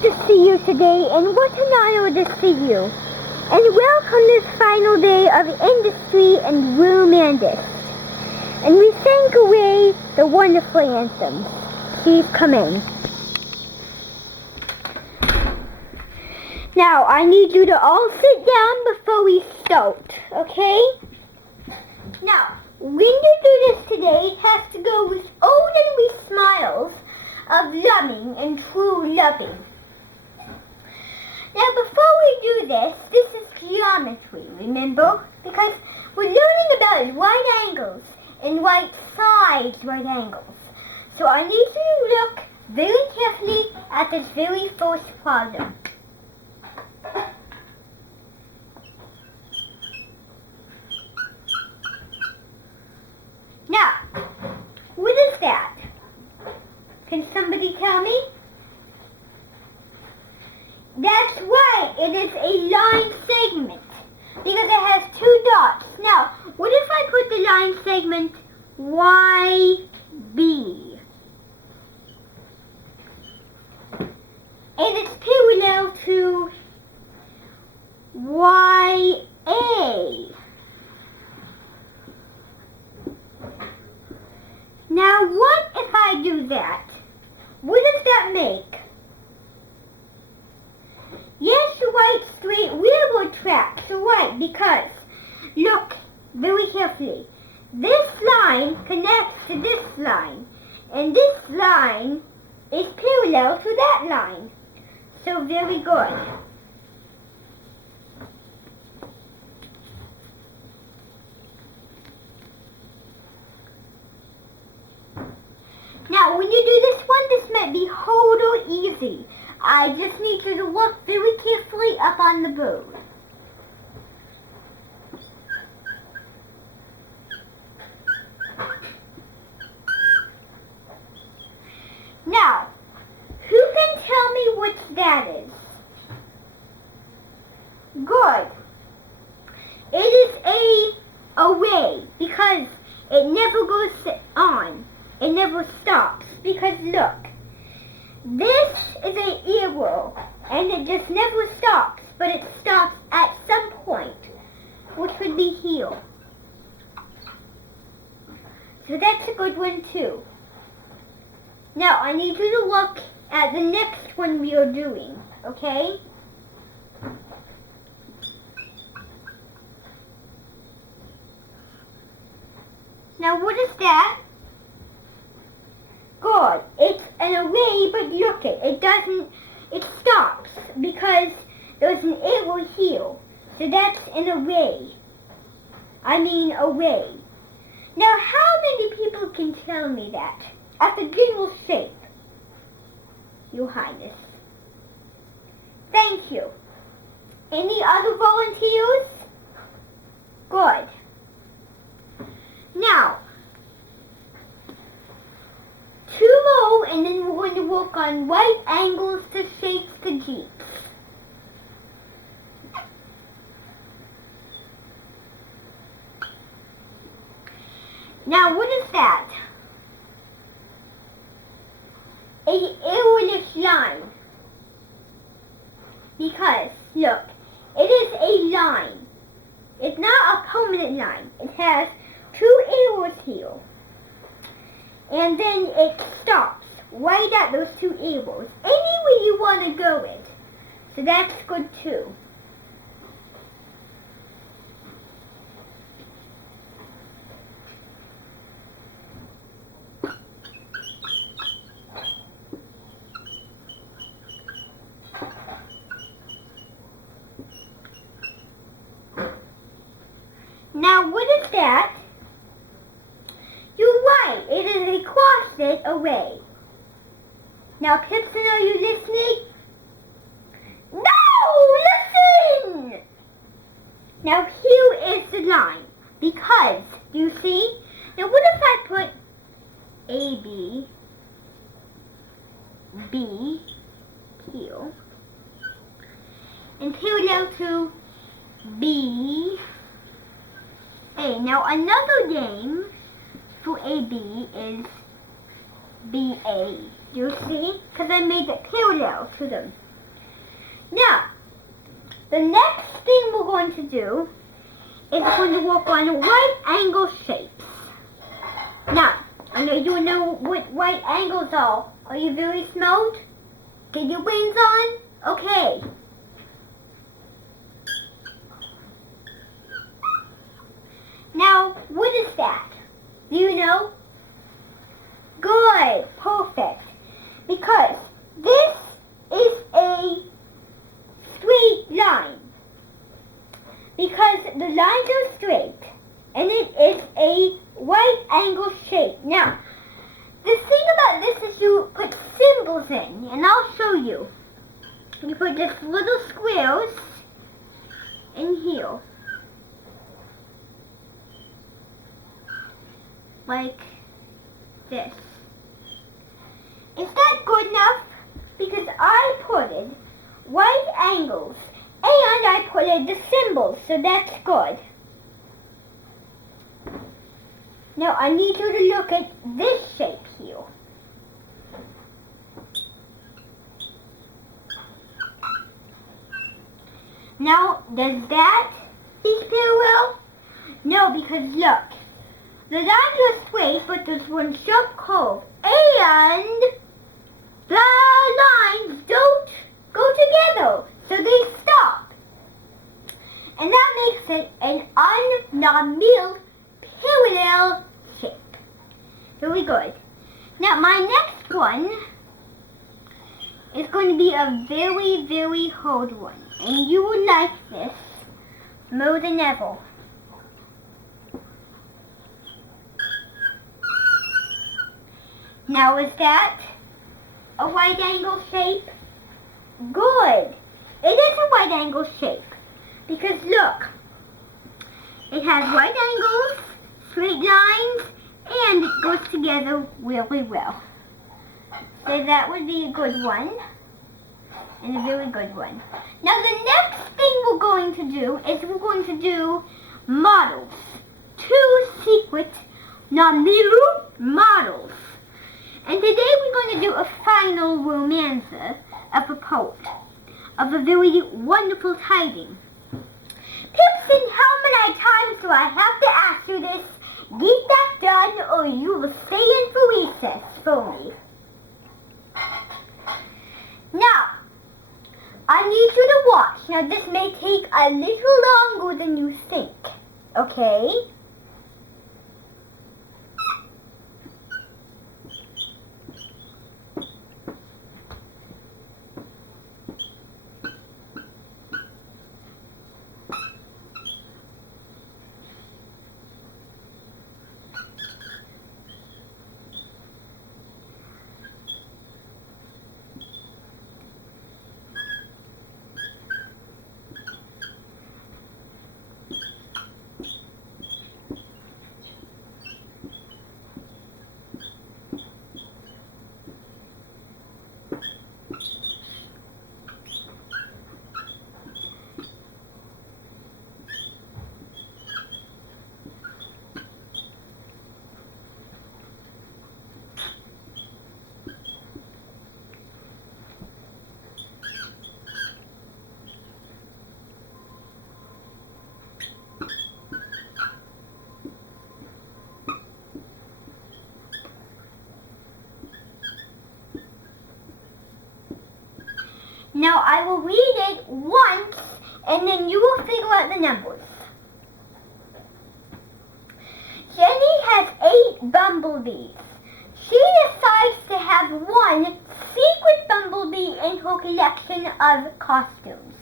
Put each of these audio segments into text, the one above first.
to see you today, and what an honor to see you. And welcome this final day of industry and romance. And we sang away the wonderful anthem. Please come in. Now, I need you to all sit down before we start, okay? Now, when you do this today, it has to go with ordinary smiles of loving and true loving. Now, before we do this is geometry, remember? Because we're learning about right angles and right sides right angles. So I need you to look very carefully at this very first problem. Now, what is that? Can somebody tell me? That's right, it is a line segment because it has two dots. Now, what if I put the line segment YB? And it's parallel to YA. Now, what if I do that? What does that make? Yes, you're right, straight railroad tracks, you're right, because, look very carefully, this line connects to this line, and this line is parallel to that line. So very good. Now, when you do this one, this might be hard or easy. I just need you to look very carefully up on the board. Now, who can tell me which that is? Good. It is a array because it never goes on. It never stops because look. This is an arrow, and it just never stops, but it stops at some point, which would be here. So that's a good one too. Now, I need you to look at the next one we are doing, okay? Now, what is that? Good. It's an array, but look it stops because there's an arrow here. So that's an array. I mean array. Now, how many people can tell me that? At the general shape. Your Highness. Thank you. Any other volunteers? Good. Now, two more, and then we're going to work on right angles to shapes to jeeps. Now, what is that? A arrowless line. Because, look, it is a line. It's not a permanent line. It has two arrows here. And then it stops right at those two arrows. Anywhere you want to go with. So that's good too. Now, what is that? You're right, it is a cross-stitch array. Now, Gibson, are you listening? No! Listen! Now, here is the line. Because, you see? Now, what if I put AB, B, here, and parallel to B, A. Now, another name for AB is BA. You see? Because I made it parallel to them. Now, the next thing we're going to do is we're going to work on right angle shapes. Now, I know you know what right angles are. Are you very smart? Get your brains on? Okay. Now, what is that? Do you know? Good. Perfect. Because this is a straight line. Because the lines are straight. And it is a right angle shape. Now, the thing about this is you put symbols in. And I'll show you. You put just little squares in here. Like this. Is that good enough? Because I put in right angles and I put in the symbols, so that's good. Now I need you to look at this shape here. Now, does that speak parallel? No, because look. The lines are straight, but there's one sharp curve, and the lines don't go together, so they stop. And that makes it an un-non-milled parallel shape. Very good. Now, my next one is going to be a very, very hard one, and you will like this more than ever. Now, is that a right angle shape? Good. It is a right angle shape. Because look, it has right angles, straight lines, and it goes together really well. So that would be a good one. And a very good one. Now, the next thing we're going to do is we're going to do models. 2 secret non-milled models. And today we're going to do a final romancer of a poet, of a very wonderful tiding. Pipson, how many times do I have to ask you this? Get that done or you will stay in for recess for me. Now, I need you to watch. Now this may take a little longer than you think, okay? Now I will read it once and then you will figure out the numbers. Jenny has 8 bumblebees. She decides to have 1 secret bumblebee in her collection of costumes.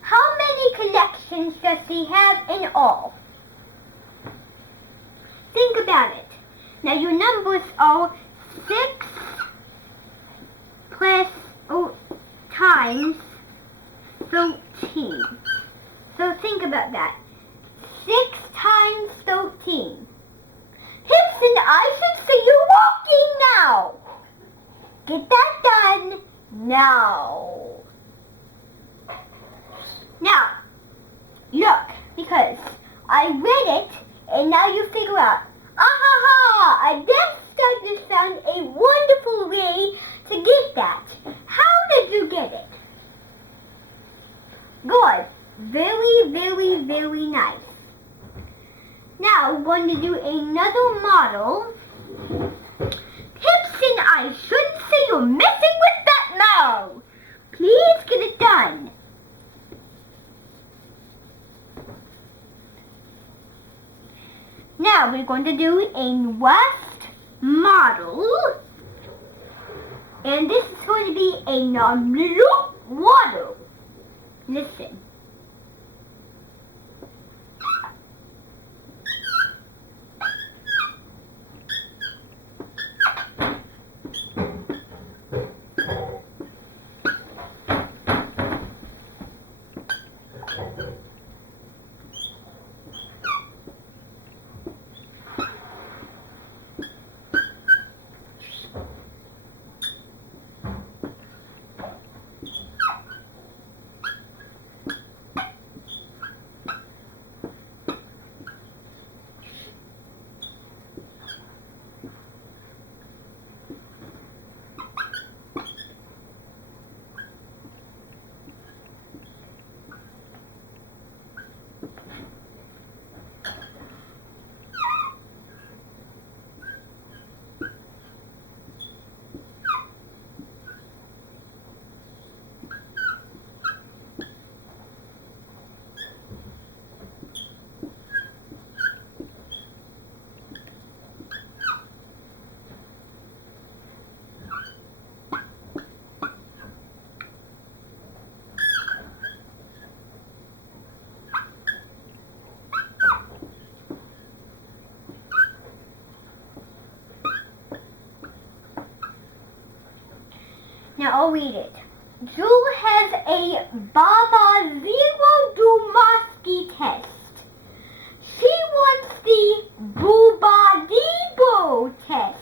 How many collections does she have in all? Think about it. Now your numbers are 6 plus times 13. So think about that. 6 times 13. Hipson, I should see you walking now. Get that done now. Now, look, because I read it and now you figure out. I best just found a wonderful way to get that. How did you get it? little model. Tips and I shouldn't say you're messing with that now. Please get it done. Now we're going to do a West model. And this is going to be a non-little model. Listen. Now I'll read it. Jewel has a Baba Zero Dumaski test. She wants the Booba Debo test.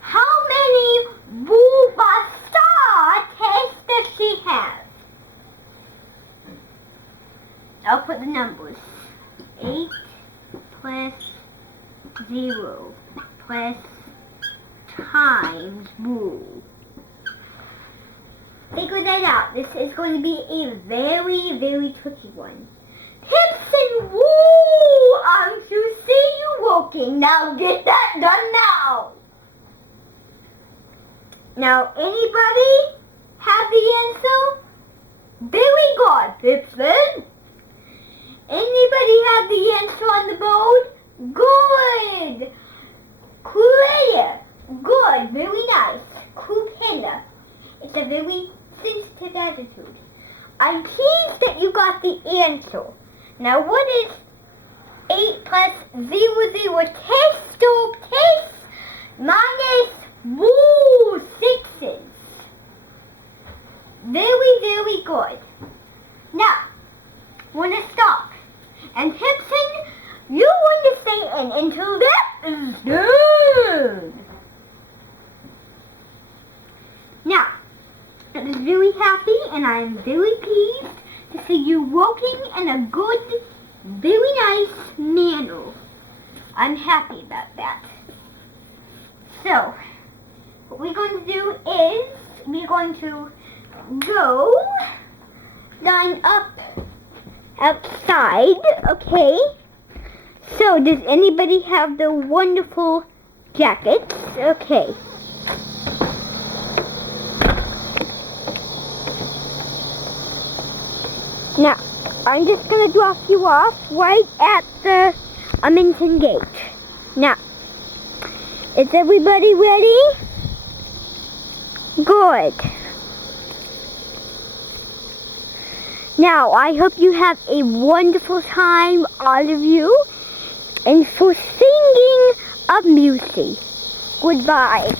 How many Booba Star tests does she have? I'll put the numbers. 8 plus 0 plus times Boo. Figure that out. This is going to be a very, very tricky one. Tips and woo! I'm to see you working. Now get that done now. Now, anybody have the answer? Very good, Tipson. Anybody have the answer on the board? Good. Clear. Good. Very nice. Kupilla. It's a very sensitive attitude. I'm pleased that you got the answer. Now what is 8 plus 0 test minus woo 6s? Very, very good. Now, want to stop. And Tipson, you want to say an until that is done. Now, I'm very happy and I am very pleased to see you working in a good, very nice manner. I'm happy about that. So, what we're going to do is we're going to go line up outside, okay? So, does anybody have the wonderful jackets? Okay. Now, I'm just going to drop you off right at the Amington gate. Now, is everybody ready? Good. Now, I hope you have a wonderful time, all of you, and for singing of music. Goodbye.